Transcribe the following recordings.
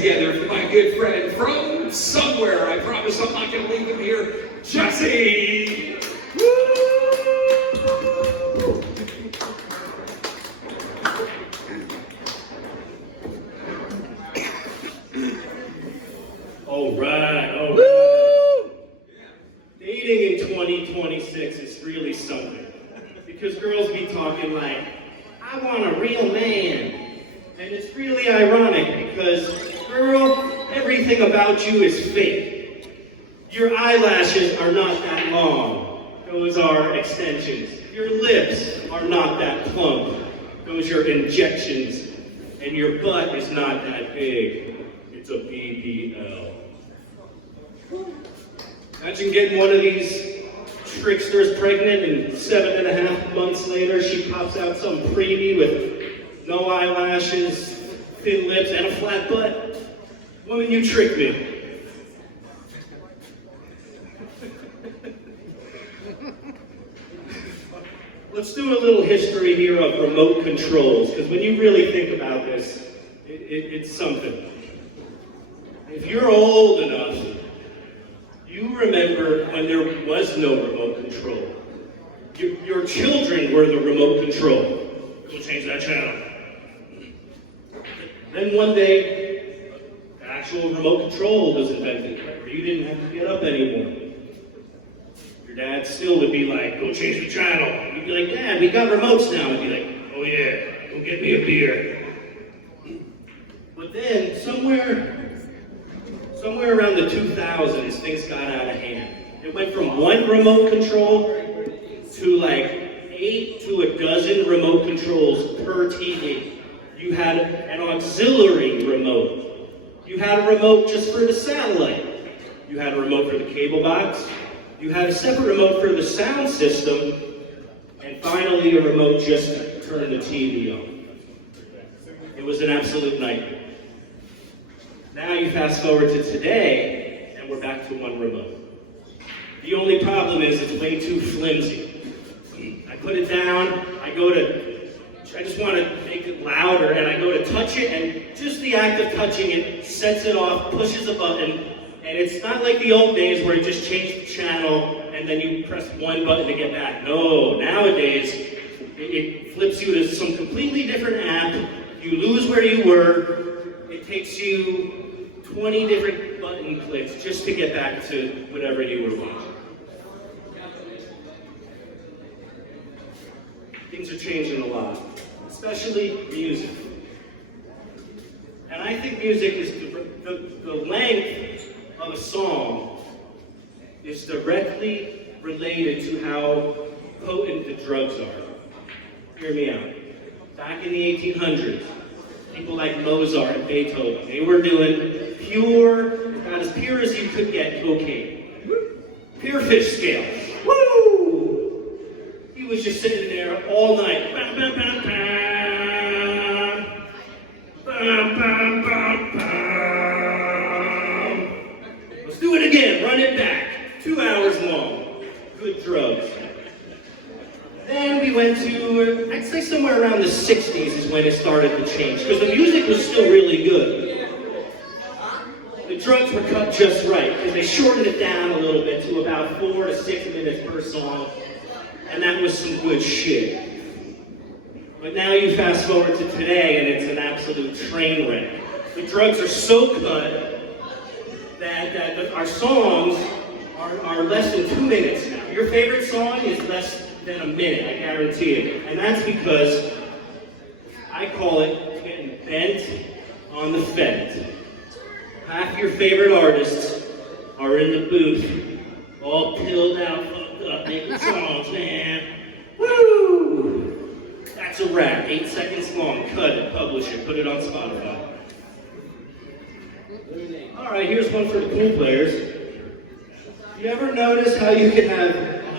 together for my good friend from somewhere. I promise I'm not going to leave him here. Jesse! Woo! All right. Woo! Dating in 2026 is really something. Because girls be talking like, I want a real man. And it's really ironic because, girl, everything about you is fake. Your eyelashes are not that long. Those are extensions. Your lips are not that plump. Those are injections. And your butt is not that big. It's a BBL. Imagine getting one of these tricksters pregnant and 7.5 months later she pops out some preemie with no eyelashes, thin lips, and a flat butt. Woman, you tricked me. Let's do a little history here of remote controls, because when you really think about this, it's something. If you're old enough, you remember when there was no remote control. Your children were the remote control. Go change that channel. Then one day, the actual remote control was invented, where you didn't have to get up anymore. Your dad still would be like, go change the channel. You'd be like, Dad, we got remotes now. And be like, oh yeah, go get me a beer. But then, somewhere around the 2000s, things got out of hand. It went from one remote control to like 8 to a dozen remote controls per TV. You had an auxiliary remote. You had a remote just for the satellite. You had a remote for the cable box. You had a separate remote for the sound system. And finally, a remote just to turn the TV on. It was an absolute nightmare. Now you fast forward to today, and we're back to one remote. The only problem is it's way too flimsy. I put it down, I just want to make it louder, and I go to touch it, and just the act of touching it sets it off, pushes a button, and it's not like the old days where you just change the channel, and then you press one button to get back. No, nowadays, it flips you to some completely different app, you lose where you were, it takes you 20 different button clicks just to get back to whatever you were watching. Things are changing a lot, especially music. And I think music is the length of a song is directly related to how potent the drugs are. Hear me out. Back in the 1800s, people like Mozart and Beethoven, they were doing pure, about as pure as you could get cocaine. Pure fish scale. Woo! He was just sitting there all night. Bam, bam, bam, bam. Bam, bam, bam, bam. Let's do it again. Run it back. 2 hours long. Good drugs. Then we went to, I'd say somewhere around the 60s is when it started to change, because the music was still really good. The drugs were cut just right, because they shortened it down a little bit to about 4 to 6 minutes per song, and that was some good shit. But now you fast forward to today, and it's an absolute train wreck. The drugs are so cut that our songs are less than 2 minutes now. Your favorite song is less than a minute, I guarantee it. And that's because I call it getting bent on the fence. Half your favorite artists are in the booth, all pilled out, fucked up, making songs, man. Woo! That's a wrap. 8 seconds long. Cut it, publish it, put it on Spotify. Alright, here's one for the pool players. You ever notice how you can have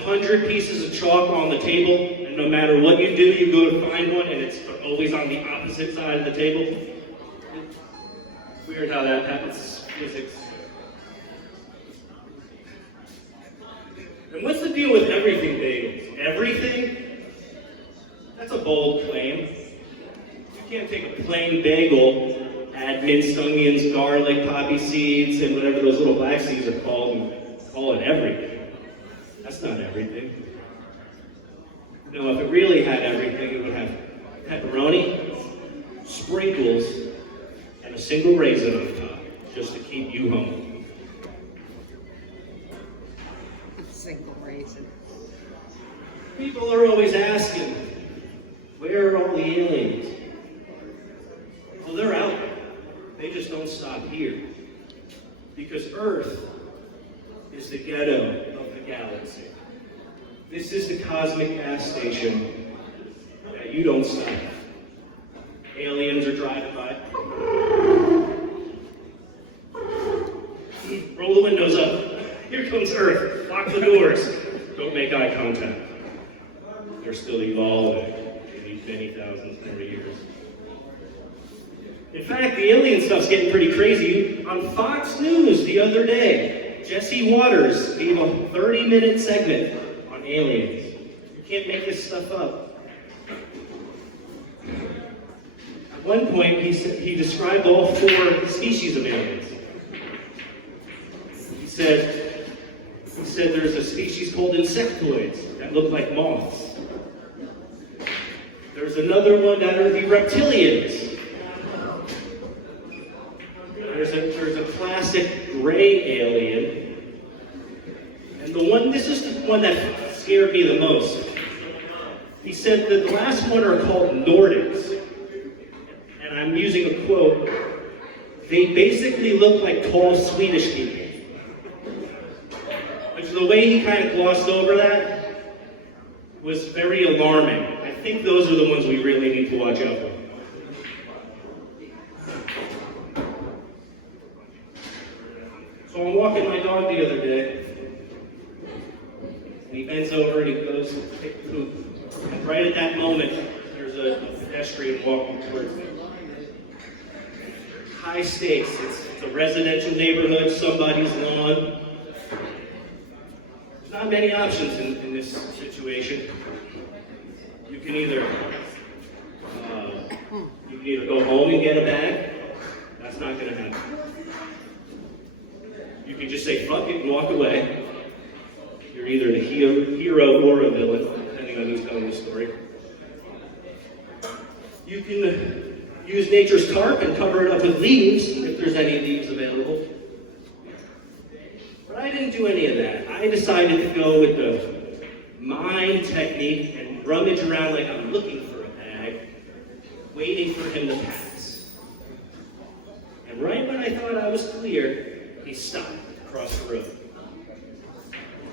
100 pieces of chalk on the table, and no matter what you do, you go to find one, and it's always on the opposite side of the table? Weird how that happens. Physics. And what's the deal with everything bagels? Everything? That's a bold claim. You can't take a plain bagel, add minced onions, garlic, poppy seeds, and whatever those little black seeds are called, and call it everything. That's not everything. No, if it really had everything, it would have pepperoni, sprinkles, and a single raisin on top, just to keep you home. Single raisin. People are always asking, where are all the aliens? Well, they're out there. They just don't stop here. Because Earth is the ghetto of the galaxy. This is the cosmic gas station that you don't stop at. Aliens are driving by. Roll the windows up. Here comes Earth. Lock the doors. Don't make eye contact. They're still evolving in these many thousands more years. In fact, the alien stuff's getting pretty crazy. On Fox News the other day, Jesse Waters gave a 30-minute segment on aliens. You can't make this stuff up. At one point, he described all 4 species of aliens. He said there's a species called insectoids that look like moths. There's another one that are the reptilians. There's a classic gray alien. And this is the one that scared me the most. He said that the last one are called Nordics. And I'm using a quote. They basically look like tall Swedish people. Which the way he kind of glossed over that was very alarming. I think those are the ones we really need to watch out for. So I'm walking my dog the other day, and he bends over and he goes to take a poop. And right at that moment, there's a pedestrian walking towards me. High stakes. It's a residential neighborhood, somebody's lawn. There's not many options in this situation. You can either go home and get a bag. That's not going to happen. You can just say fuck it and walk away. You're either the hero or a villain, depending on who's telling the story. You can use nature's tarp and cover it up with leaves, if there's any leaves available. But I didn't do any of that. I decided to go with the mind technique and rummage around like I'm looking for a bag, waiting for him to pass. And right when I thought I was clear, he stopped across the road.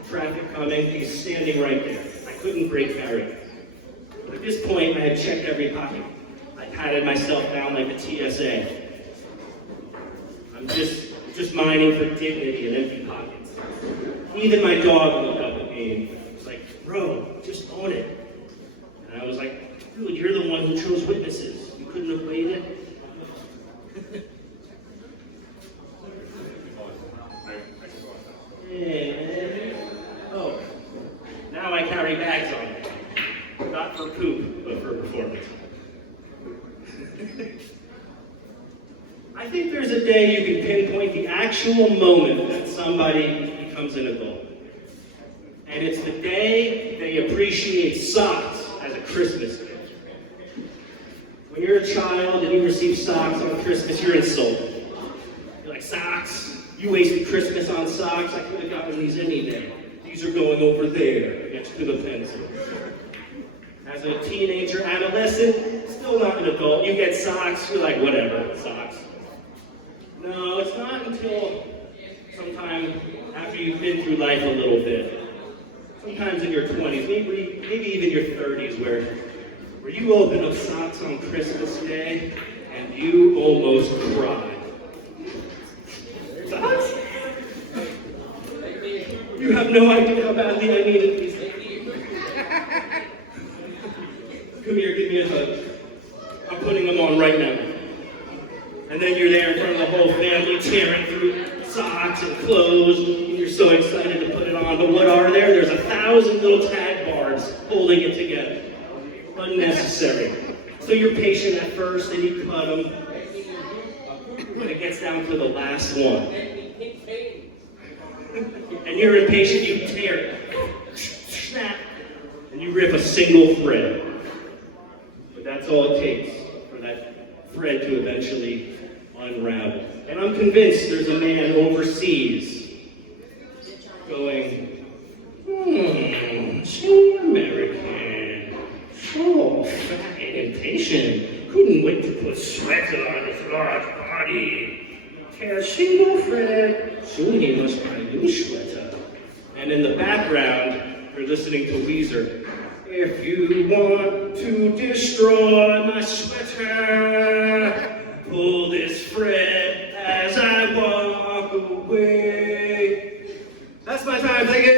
Traffic coming, he's standing right there. I couldn't break barrier. But at this point, I had checked every pocket. I patted myself down like a TSA. I'm just mining for dignity and empty pockets. Even my dog looked up at me and was like, bro, just own it. And I was like, dude, you're the one who chose witnesses. You couldn't have waited? Oh, now I carry bags on me. Not for poop, but for performance. I think there's a day you can pinpoint the actual moment that somebody becomes an adult. And it's the day they appreciate socks as a Christmas gift. When you're a child and you receive socks on Christmas, you're insulted. You're like, socks? You wasted Christmas on socks? I could have gotten these any day. These are going over there next to the pencil. As a teenager, adolescent, still not an adult, you get socks, you're like, whatever, socks. No, it's not until sometime after you've been through life a little bit. Sometimes in your 20s, maybe even your 30s, where you open up socks on Christmas Day and you almost cry. Socks? You have no idea how badly I needed these. Come here, give me a hug. I'm putting them on right now. And then you're there in front of the whole family, tearing through socks and clothes, and you're so excited to put it on. But what are there? There's 1,000 little tag bars holding it together. Unnecessary. So you're patient at first, and you cut them. down to the last one. And you're impatient, you tear it. Snap. And you rip a single thread. But that's all it takes for that thread to eventually unravel. And I'm convinced there's a man overseas going, so American, so fat and impatient, couldn't wait to put sweater on his large body. Tear single thread, soon he must buy a new sweater. And in the background, you're listening to Weezer. If you want to destroy my sweater, pull this thread as I walk away. That's my time, thank you!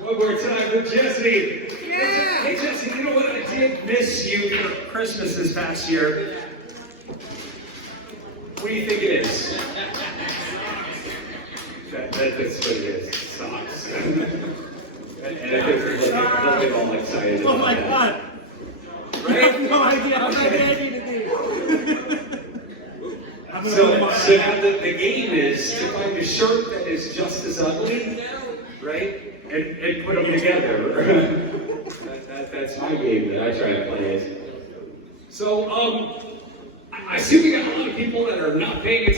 One more time for Jesse. Yeah. Hey Jesse, you know what? I did miss you for Christmas this past year. What do you think it is? That's what it is. Socks. And I think they'll get all excited. Oh my God! I have no idea how ready to do. So now the game is to find a shirt that is just as ugly, right? And put them together. That's my game that I try to play. So, I see we got a lot of people that are not paying attention.